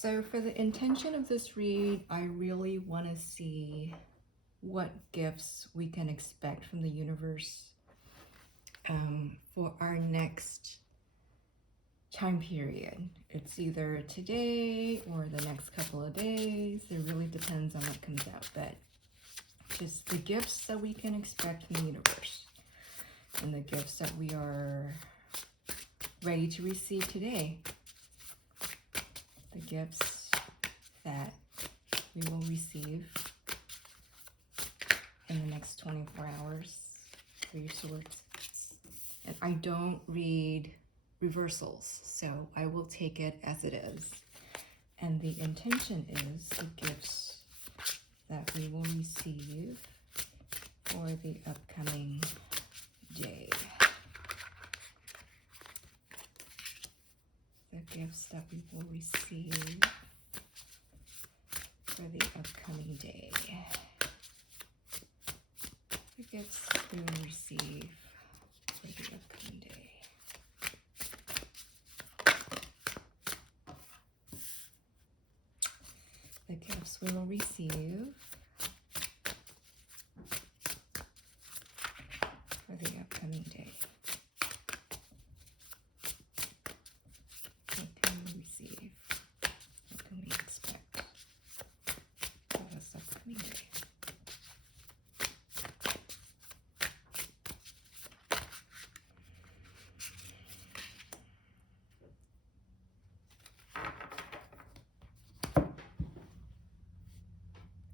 So for the intention of this read, I really want to see what gifts we can expect from the universe for our next time period. It's either today or the next couple of days. It really depends on what comes out, but just the gifts that we can expect from the universe and the gifts that we are ready to receive today. The gifts that we will receive in the next 24 hours. Three of Swords. And I don't read reversals, so I will take it as it is. And the intention is the gifts that we will receive for the upcoming day. The gifts that we will receive for the upcoming day. The gifts we will receive for the upcoming day. The gifts we will receive for the upcoming day. What can we receive? What can we expect for this upcoming day?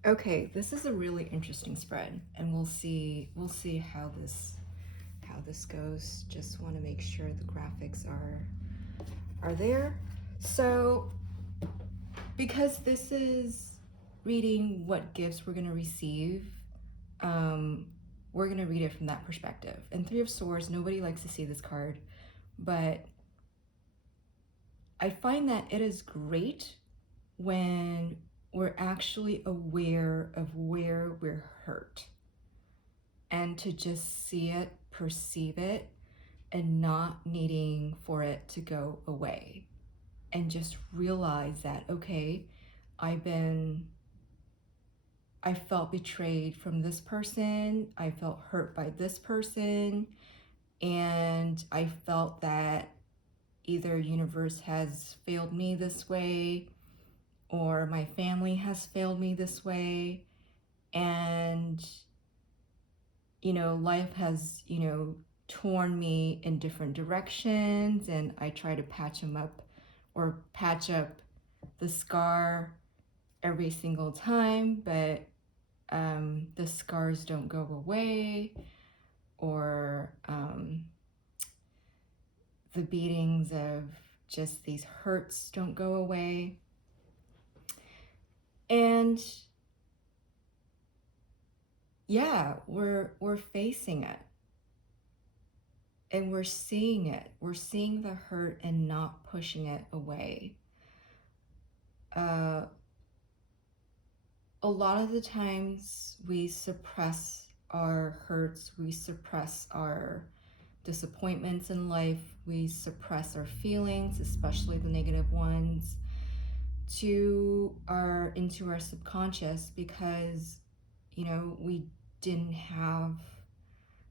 Okay, this is a really interesting spread, and we'll see how this goes. Just want to make sure the graphics are there. So because this is reading what gifts we're going to receive, we're going to read it from that perspective. And Three of Swords, nobody likes to see this card, but I find that it is great when we're actually aware of where we're hurt and to just see it, perceive it, and not needing for it to go away. And just realize that, okay, I felt betrayed from this person, I felt hurt by this person, and I felt that either universe has failed me this way, or my family has failed me this way, and life has torn me in different directions, and I try to patch them up or patch up the scar every single time, but the scars don't go away, or the beatings of just these hurts don't go away. And yeah, we're facing it, and we're seeing it. We're seeing the hurt and not pushing it away. A lot of the times we suppress our hurts, we suppress our disappointments in life, we suppress our feelings, especially the negative ones, into our subconscious because we didn't have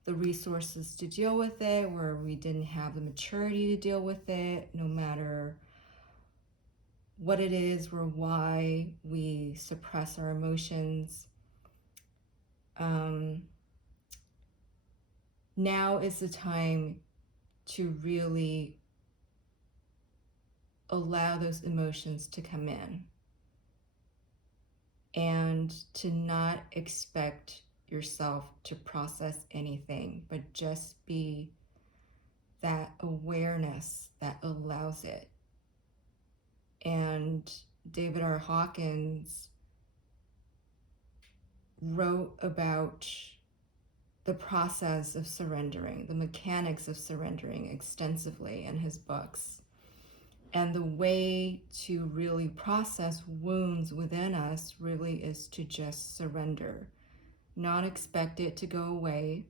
the resources to deal with it, or we didn't have the maturity to deal with it, no matter what it is or why we suppress our emotions. Now is the time to really allow those emotions to come in and to not expect yourself to process anything, but just be that awareness that allows it. And David R. Hawkins wrote about the process of surrendering, the mechanics of surrendering extensively in his books. And the way to really process wounds within us really is to just surrender. Not expect it to go away,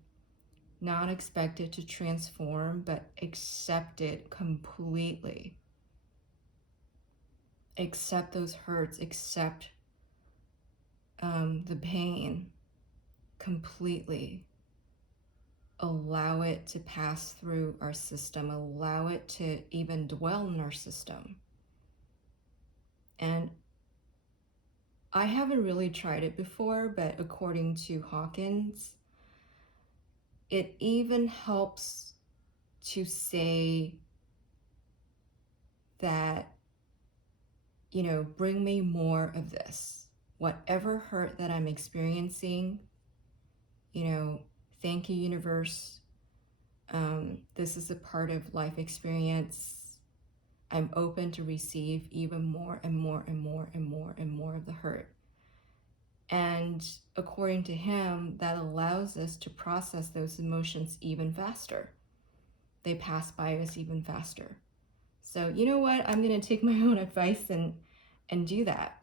not expect it to transform, but accept it completely. accept those hurts, accept the pain completely. Allow it to pass through our system, allow it to even dwell in our system. And I haven't really tried it before, but according to Hawkins, it even helps to say that, you know, bring me more of this. Whatever hurt that I'm experiencing, you know, thank you, universe. This is a part of life experience. I'm open to receive even more and more and more and more and more of the hurt. And according to him, that allows us to process those emotions even faster. They pass by us even faster. So you know what? I'm going to take my own advice and do that.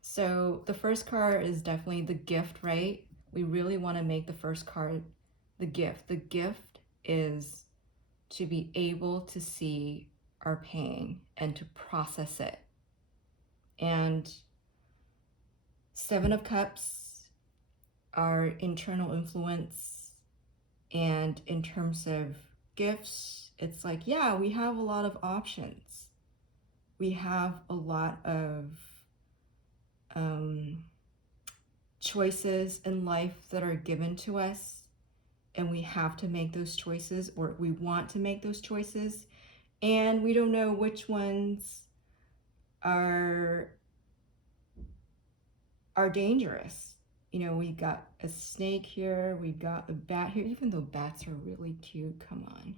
So the first card is definitely the gift, right? We really want to make the first card the gift. The gift is to be able to see our pain and to process it. And Seven of Cups, our internal influence, and in terms of gifts, it's like, yeah, we have a lot of options. We have a lot of choices in life that are given to us, and we have to make those choices, or we want to make those choices, and we don't know which ones are dangerous. You know, we got a snake here, we got a bat here, even though bats are really cute, come on.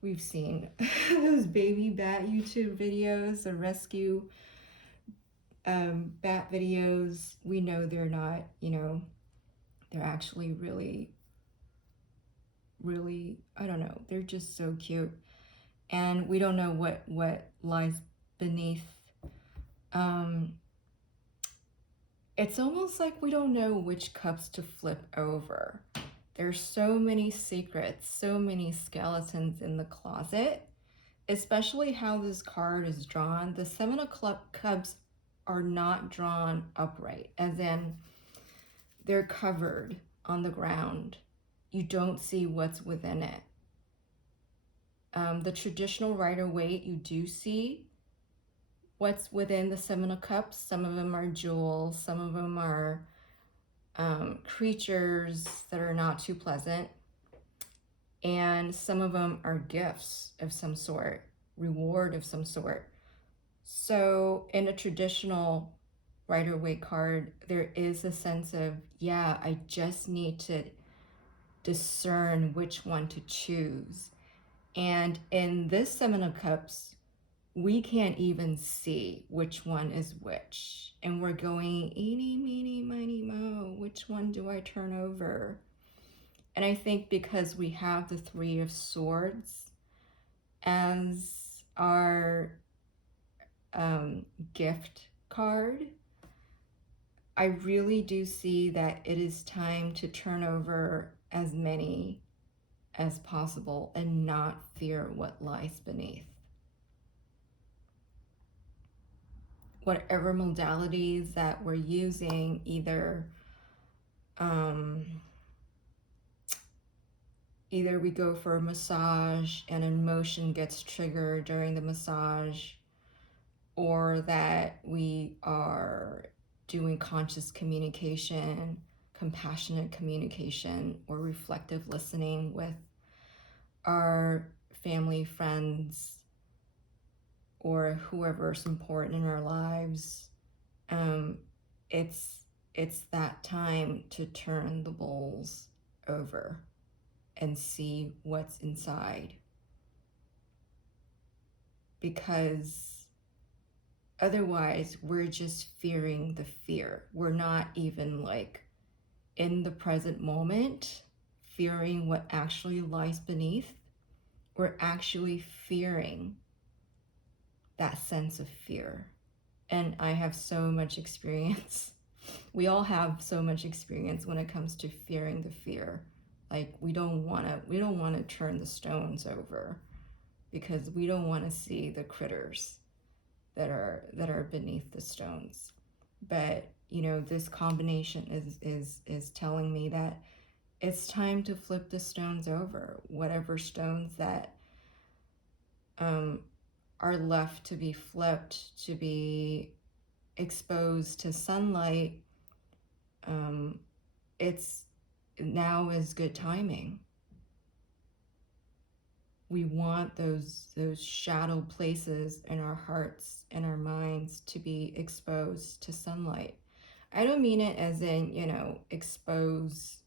We've seen those baby bat YouTube videos, the rescue bat videos. We know they're not, you know, they're actually really, I don't know, they're just so cute. And we don't know what lies beneath. It's almost like we don't know which cups to flip over. There's so many secrets, so many skeletons in the closet, especially how this card is drawn. The Seven of Cups are not drawn upright, as in they're covered on the ground. You don't see what's within it. The traditional Rider-Waite, you do see what's within the Seven of Cups. Some of them are jewels, some of them are creatures that are not too pleasant, and some of them are gifts of some sort, reward of some sort. So in a traditional Rider-Waite card, there is a sense of, yeah, I just need to discern which one to choose. And in this Seven of Cups, we can't even see which one is which. And we're going, eeny, meeny, miny, mo, which one do I turn over? And I think because we have the Three of Swords as our gift card, I really do see that it is time to turn over as many as possible and not fear what lies beneath. Whatever modalities that we're using, either either we go for a massage and an emotion gets triggered during the massage, or that we are doing conscious communication, compassionate communication, or reflective listening with our family, friends, or whoever's important in our lives. It's that time to turn the bowls over and see what's inside, because otherwise we're just fearing the fear. We're not even like in the present moment fearing what actually lies beneath. We're actually fearing that sense of fear. And I have so much experience. We all have so much experience when it comes to fearing the fear. Like we don't want to turn the stones over because we don't want to see the critters. that are beneath the stones. But you know, this combination is telling me that it's time to flip the stones over. Whatever stones that are left to be flipped, to be exposed to sunlight, it's now is good timing. We want those shadow places in our hearts and our minds to be exposed to sunlight. I don't mean it as in, you know, expose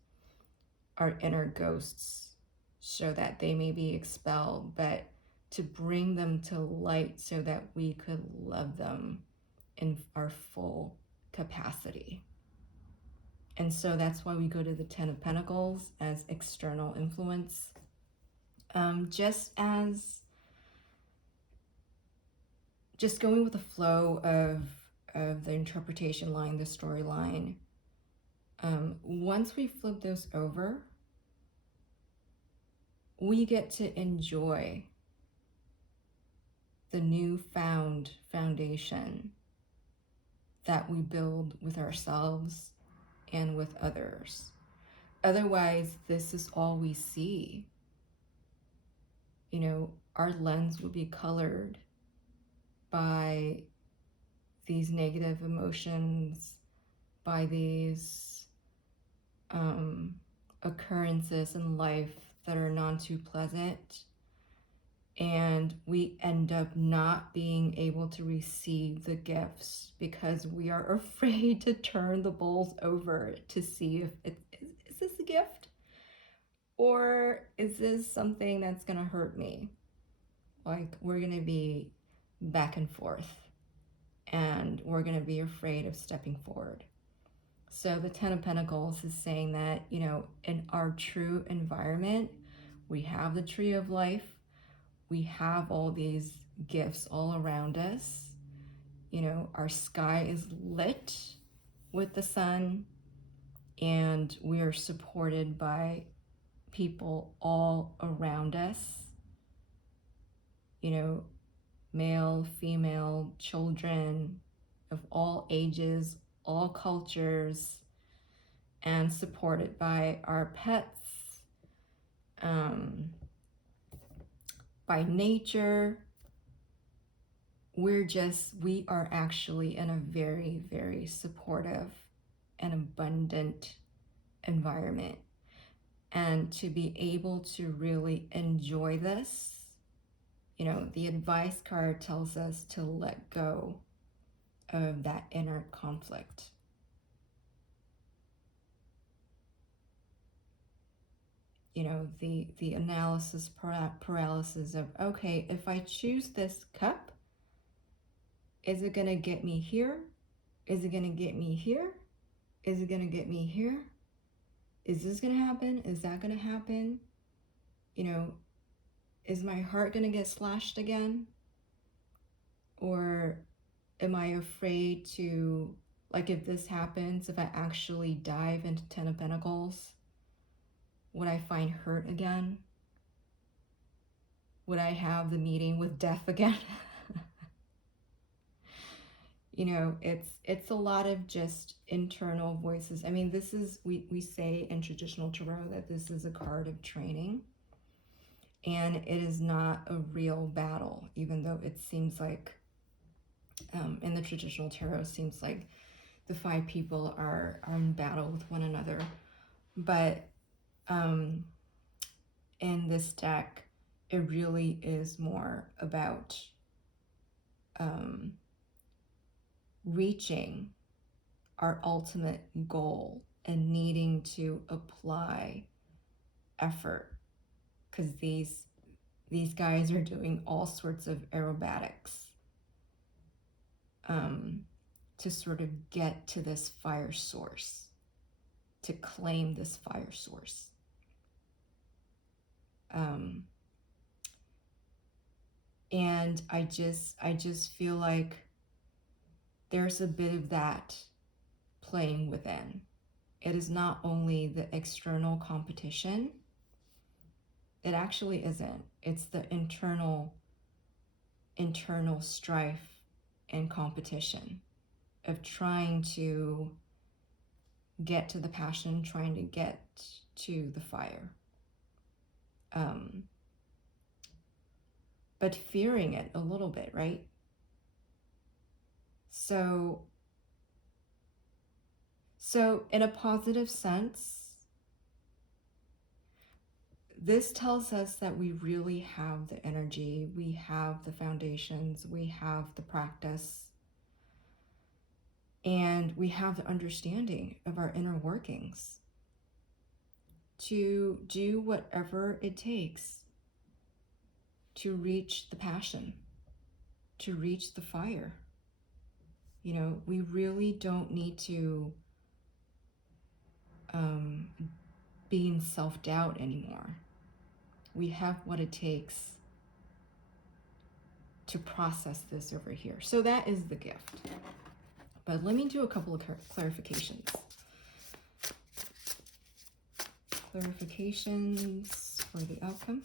our inner ghosts so that they may be expelled, but to bring them to light so that we could love them in our full capacity. And so that's why we go to the Ten of Pentacles as external influence. Just going with the flow of the interpretation line, the storyline. Once we flip those over, we get to enjoy the newfound foundation that we build with ourselves and with others. Otherwise, this is all we see. You know, our lens will be colored by these negative emotions, by these occurrences in life that are not too pleasant, and we end up not being able to receive the gifts because we are afraid to turn the bowls over to see if is this a gift, or is this something that's gonna hurt me? Like, we're gonna be back and forth, and we're gonna be afraid of stepping forward. So the Ten of Pentacles is saying that, you know, in our true environment, we have the tree of life, we have all these gifts all around us. You know, our sky is lit with the sun, and we are supported by people all around us. You know, male, female, children of all ages, all cultures, and supported by our pets, by nature. We are actually in a very, very supportive and abundant environment. And to be able to really enjoy this, you know, the advice card tells us to let go of that inner conflict. You know, the analysis paralysis of, okay, if I choose this cup, is it gonna get me here? Is it gonna get me here? Is it gonna get me here? Is this gonna happen? Is that gonna happen? You know, is my heart gonna get slashed again? Or am I afraid to, like, if this happens, if I actually dive into Ten of Pentacles, would I find hurt again? Would I have the meeting with death again? You know, it's a lot of just internal voices. I mean, this is, we say in traditional tarot that this is a card of training, and it is not a real battle, even though it seems like in the traditional tarot, it seems like the five people are in battle with one another. But in this deck, it really is more about reaching our ultimate goal and needing to apply effort, because these guys are doing all sorts of aerobatics to sort of get to this fire source, to claim this fire source. And I just feel like there's a bit of that playing within. It is not only the external competition. It actually isn't. It's the internal strife and competition, of trying to get to the passion, trying to get to the fire. But fearing it a little bit, right? So in a positive sense, this tells us that we really have the energy, we have the foundations, we have the practice, and we have the understanding of our inner workings to do whatever it takes to reach the passion, to reach the fire. You know, we really don't need to be in self-doubt anymore. We have what it takes to process this over here. So that is the gift. But let me do a couple of clarifications. Clarifications for the outcome.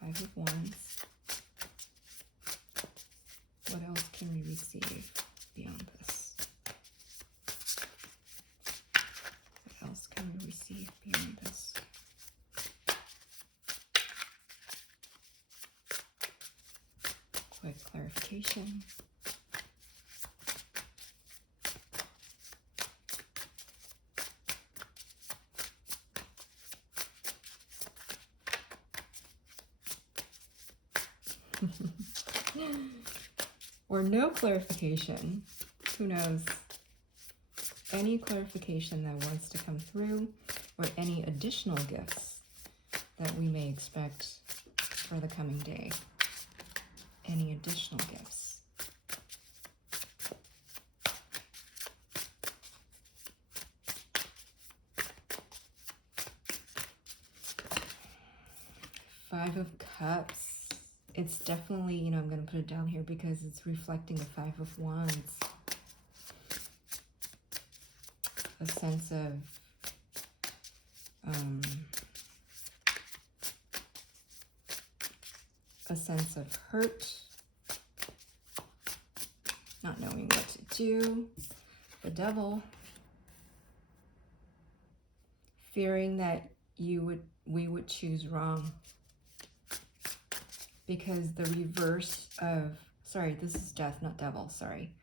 5 of Wands. What else can we receive beyond this? What else can we receive beyond this? Quick clarification. Or no clarification. Who knows? Any clarification that wants to come through, or any additional gifts that we may expect for the coming day. Any additional gifts. Five of Cups. It's definitely, you know, I'm going to put it down here because it's reflecting the 5 of Wands. A sense of hurt, not knowing what to do. The Devil, fearing that we would choose wrong. Because the reverse of, sorry, this is Death, not Devil, sorry.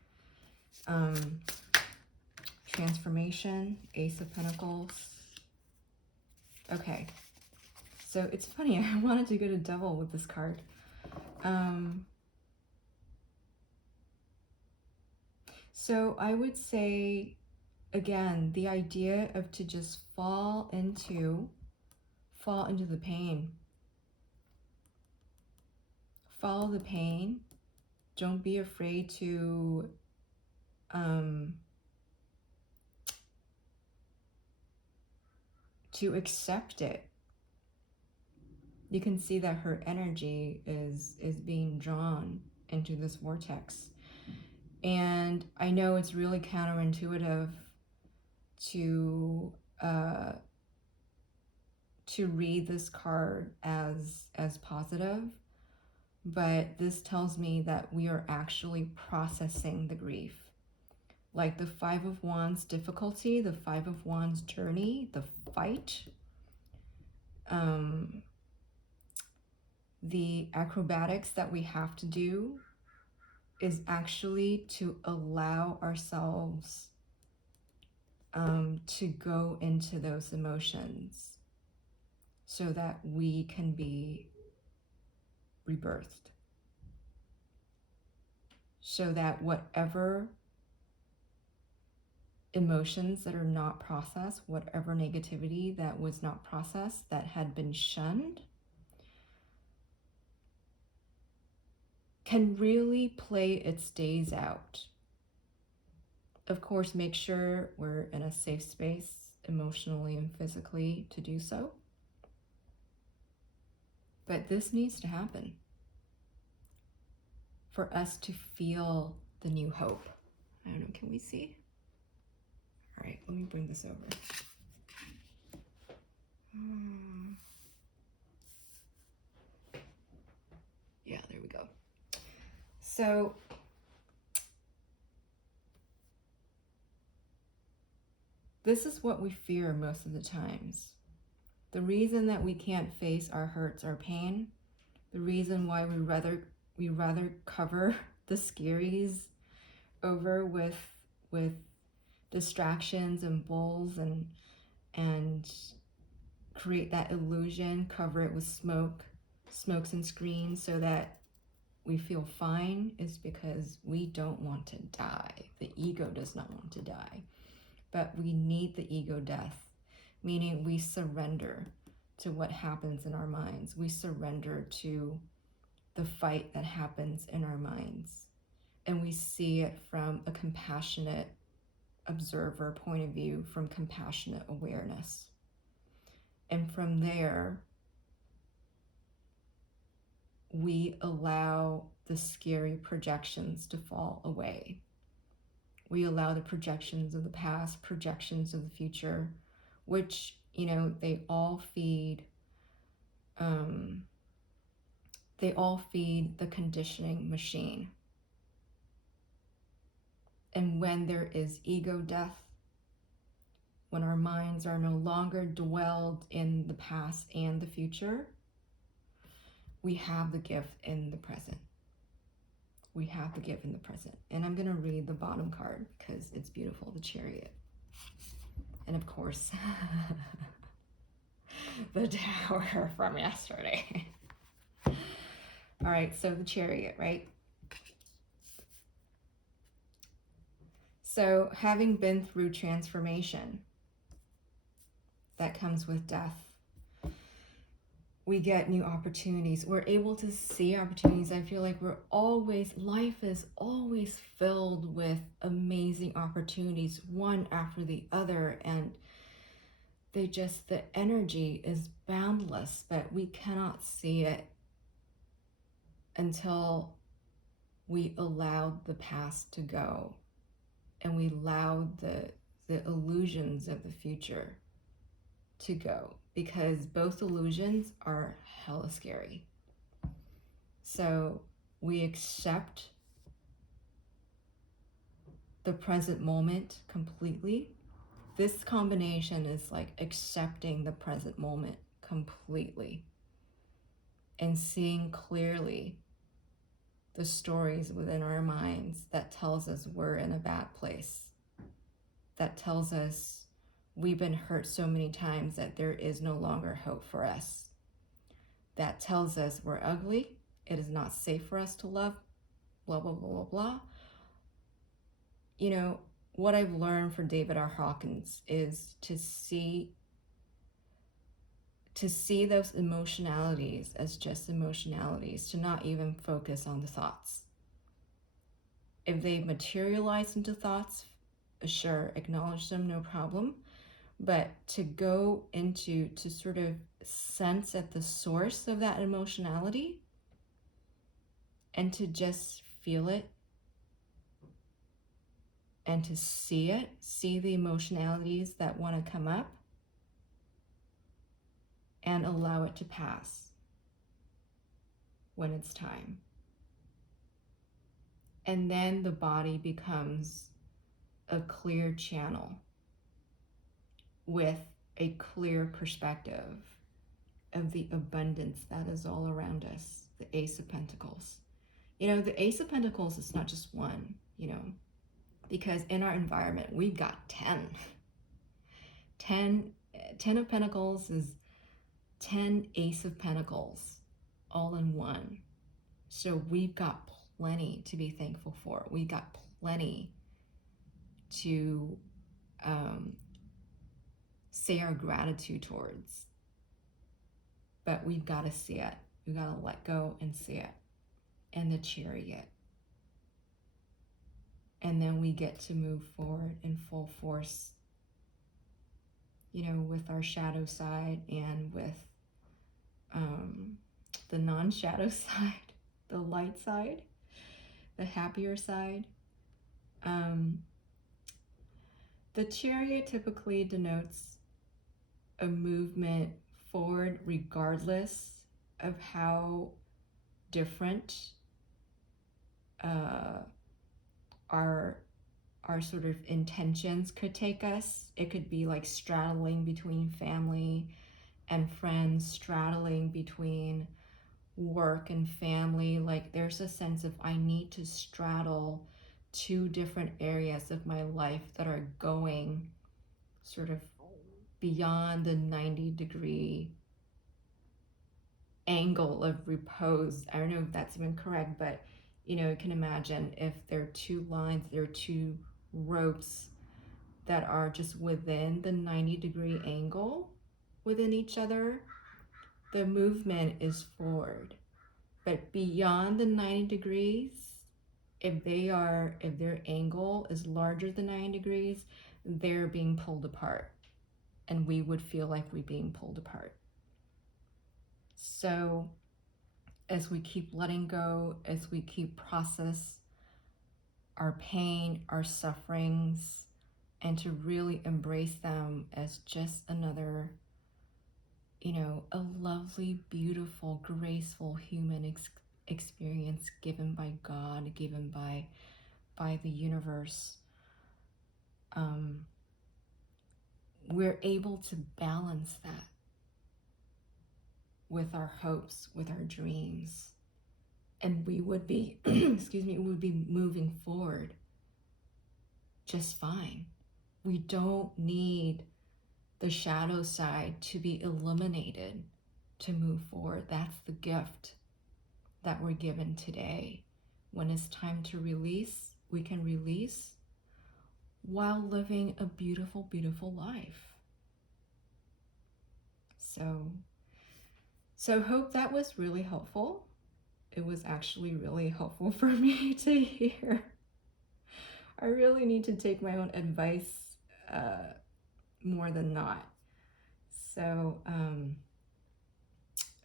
Transformation, Ace of Pentacles. Okay, so it's funny, I wanted to go to Devil with this card. So I would say, again, the idea of to just fall into the pain. Follow the pain. Don't be afraid to accept it. You can see that her energy is being drawn into this vortex. And I know it's really counterintuitive to read this card as positive, but this tells me that we are actually processing the grief. Like the 5 of Wands difficulty, the 5 of Wands journey, the fight, the acrobatics that we have to do is actually to allow ourselves to go into those emotions so that we can be rebirthed. So that whatever emotions that are not processed, whatever negativity that was not processed, that had been shunned, can really play its days out. Of course, make sure we're in a safe space, emotionally and physically, to do so. But this needs to happen for us to feel the new hope. I don't know, can we see? All right, let me bring this over. Yeah, there we go. So This is what we fear most of the times. The reason that we can't face our hurts, our pain, the reason why we rather cover the scaries over with distractions and bulls and create that illusion, cover it with smokes and screens so that we feel fine, is because we don't want to die. The ego does not want to die. But we need the ego death, meaning we surrender to what happens in our minds. We surrender to the fight that happens in our minds. And we see it from a compassionate observer point of view, from compassionate awareness. And from there, we allow the scary projections to fall away. We allow the projections of the past, projections of the future, which, they all feed the conditioning machine. And when there is ego death, when our minds are no longer dwelled in the past and the future, we have the gift in the present. We have the gift in the present. And I'm going to read the bottom card because it's beautiful, the Chariot. And of course, the Tower from yesterday. All right, so the Chariot, right? So having been through transformation that comes with death, we get new opportunities. We're able to see opportunities. I feel like life is always filled with amazing opportunities, one after the other. And the energy is boundless, but we cannot see it until we allowed the past to go and we allowed the illusions of the future to go, because both illusions are hella scary. So we accept the present moment completely. This combination is like accepting the present moment completely and seeing clearly the stories within our minds that tells us we're in a bad place, that tells us we've been hurt so many times that there is no longer hope for us, that tells us we're ugly, it is not safe for us to love, blah, blah, blah, blah, blah. What I've learned from David R. Hawkins is to see those emotionalities as just emotionalities, to not even focus on the thoughts. If they materialize into thoughts, sure, acknowledge them, no problem. But to go into, to sort of sense at the source of that emotionality and to just feel it and to see the emotionalities that want to come up and allow it to pass when it's time. And then the body becomes a clear channel with a clear perspective of the abundance that is all around us, the Ace of Pentacles. The Ace of Pentacles is not just one, because in our environment, we've got 10. 10 of Pentacles is 10 Ace of Pentacles all in one. So we've got plenty to be thankful for. We've got plenty to say our gratitude towards. But we've got to see it. We've got to let go and see it. And the Chariot. And then we get to move forward in full force, with our shadow side and with the non-shadow side, the light side, the happier side. The Chariot typically denotes a movement forward regardless of how different our sort of intentions could take us. It could be like straddling between family and friends, straddling between work and family. Like there's a sense of I need to straddle two different areas of my life that are going sort of beyond the 90-degree angle of repose. I don't know if that's even correct, but you know, you can imagine if there are two lines, there are two ropes that are just within the 90-degree angle within each other, the movement is forward. But beyond the 90 degrees, if their angle is larger than 90 degrees, they're being pulled apart. And we would feel like we're being pulled apart. So as we keep letting go, as we keep process our pain, our sufferings, and to really embrace them as just another, you know, a lovely, beautiful, graceful human experience given by God, given by the universe, we're able to balance that with our hopes, with our dreams, and we would be, excuse me, we would be moving forward just fine. We don't need the shadow side to be eliminated to move forward. That's the gift that we're given today. When it's time to release, we can release while living a beautiful, beautiful life. So hope that was really helpful. It was actually really helpful for me to hear. I really need to take my own advice more than not. So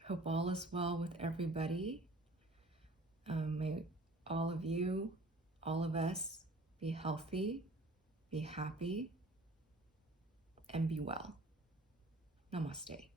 hope all is well with everybody. May all of you, all of us, be healthy, be happy, and be well. Namaste.